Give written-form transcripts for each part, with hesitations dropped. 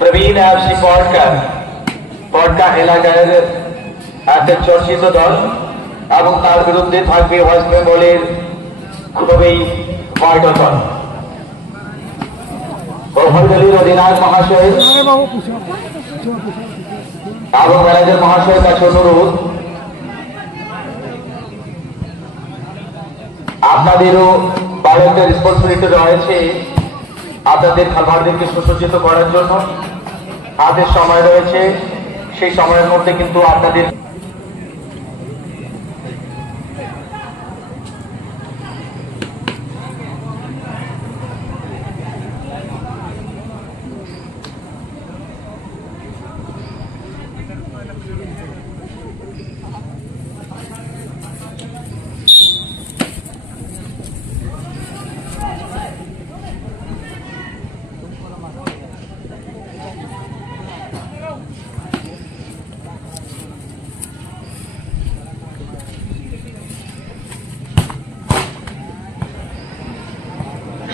প্রবীণ FC পটকা এলাকার একটা চর্চিত দল এবং তার বিরুদ্ধে থাকবে ওয়েস্ট বেঙ্গলের খুবই ভাইটাল দল। প্রভাবশালী অধিনায়ক মহাশয় এবং ম্যানেজার মহাশয়ের কাছে অনুরোধ, আপনাদেরও বড় একটা রেসপন্সিবিলিটি রয়েছে আপনাদের খেলোয়াড়দেরকে সুসজ্জিত করার জন্য। হাতের সময় রয়েছে, সেই সময়ের মধ্যে কিন্তু আপনাদের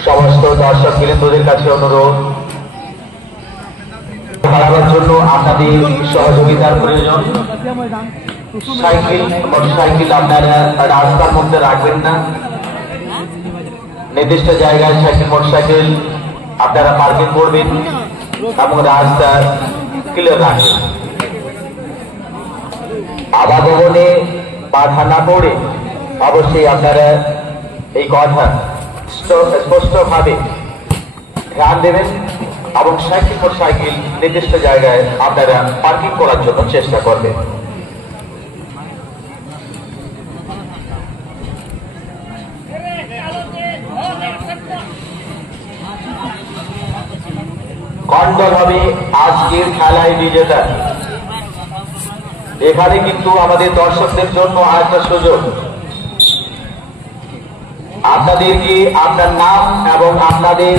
সমস্ত দর্শক বৃন্দদের কাছে অনুরোধ, খেলার জন্য আপনাদের সহযোগিতার প্রয়োজন। মোটরসাইকেল আপনারা রাস্তার মধ্যে রাখবেন না, নির্দিষ্ট জায়গায় মোটরসাইকেল আপনারা পার্কিং করবেন এবং রাস্তা ক্লিয়ার রাখবেন। আবাগমনে বাধা না পড়ে অবশ্যই আপনারা এই কথা স্পষ্টভাবে ধ্যান দেবেন এবং মোটরসাইকেল নির্দিষ্ট জায়গায় আপনারা পার্কিং করার জন্য চেষ্টা করবেন। কোন দল হবে আজকের খেলায় বিজেতা? এখানে কিন্তু আমাদের দর্শকদের জন্য আরেকটা সুযোগ, আপনাদেরকে আপনার নাম এবং আপনাদের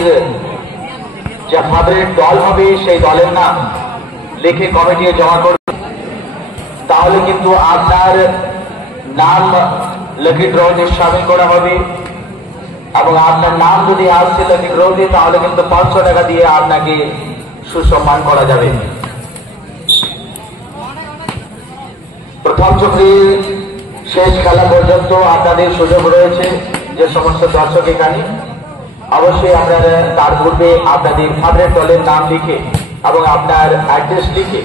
যে ফেভারিট দল হবে সেই দলের নাম লিখে কমিটি জমা করবেন। তাহলে কিন্তু আপনার নাম লাকি ড্রতে শামিল করা হবে এবং আপনার নাম যদি আসছে লাকি ড্রতে তাহলে কিন্তু 500 টাকা দিয়ে আপনাকে সুসম্মান করা যাবে। প্রথম চক্রের শেষ খেলা পর্যন্ত আপনাদের সুযোগ রয়েছে। যে সমস্ত দর্শক এখানে অবশ্যই আপনারা তার পূর্বে আপনাদের ফেভারিট দলের নাম লিখে এবং আপনার অ্যাড্রেস লিখে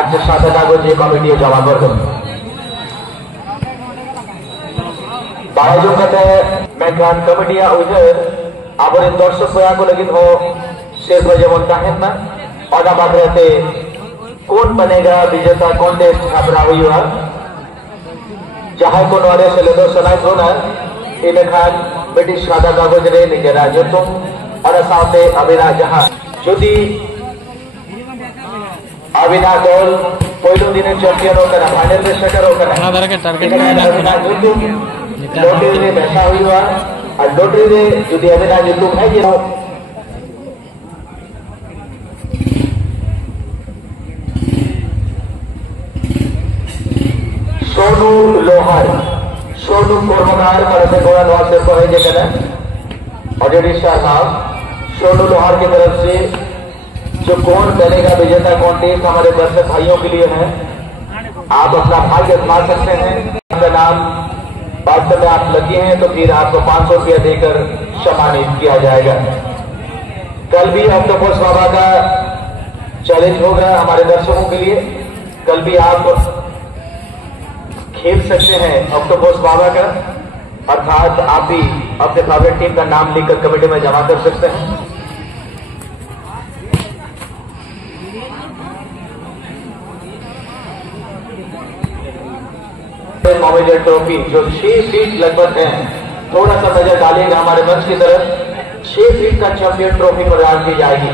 একটা সাদা কাগজে কমিটি জমা করবেন। मैदान कमिटियां उधर आबोरेन दर्शक को लगिन हो सिर्फ जेमन ताहेन ना और बात रहते कौन बनेगा विजेता कौन टेस्ट घबरा हुई हुआ जहां को नोरे से लेदो सनाई होना इन खान ब्रिटिश सादा कागज रे निजेरा जो और साथे अविना जहां যদি अविना दल पहले दिन चैंपियन होकर फाइनल में सेटर होकर लॉटरी में बैठा हुआ और लॉटरी में जो अविना जो है ये सोनू लोहार सोनू कर्मकार तरफ गोड़ा नवाज को है जगह ऑडियो साहब सोनू लोहार की तरफ से जो कौन बनेगा विजेता कॉन्टेस्ट हमारे दर्शक भाइयों के लिए है। आप अपना भाग्य आजमा सकते हैं। आपका नाम वास्तव में आप लगे हैं तो फिर आपको 500 रुपया देकर सम्मानित किया जाएगा। कल भी ऑक्टोपस बाबा का चैलेंज होगा हमारे दर्शकों के लिए। कल भी आप खेल सकते हैं ऑक्टोपस बाबा का, अर्थात आप भी अपने फेवरेट टीम का नाम लिखकर कमेटी में जमा कर सकते हैं। मोमेडियल ट्रॉफी जो 6 फीट लगभग है, थोड़ा सा नजर डालिएगा हमारे मंच की तरफ। 6 फीट का चैंपियन ट्रॉफी प्रदान की जाएगी।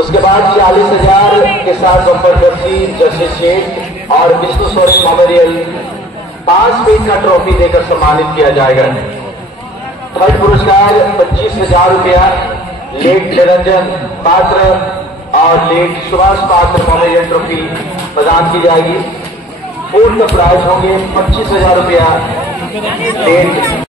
उसके बाद 40,000 के साथ बम्पर जर्सी जर्सी सेट और विष्णु सोरेन मेमोरियल 5 फीट का ट्रॉफी देकर सम्मानित किया जाएगा। थर्ड पुरस्कार 25,000 रुपया लेट निरंजन पात्र और लेट सुभाष पात्र मेमोरियल ट्रॉफी प्रदान की जाएगी। फोर्थ प्राइज होंगे 25,000 रुपया लेट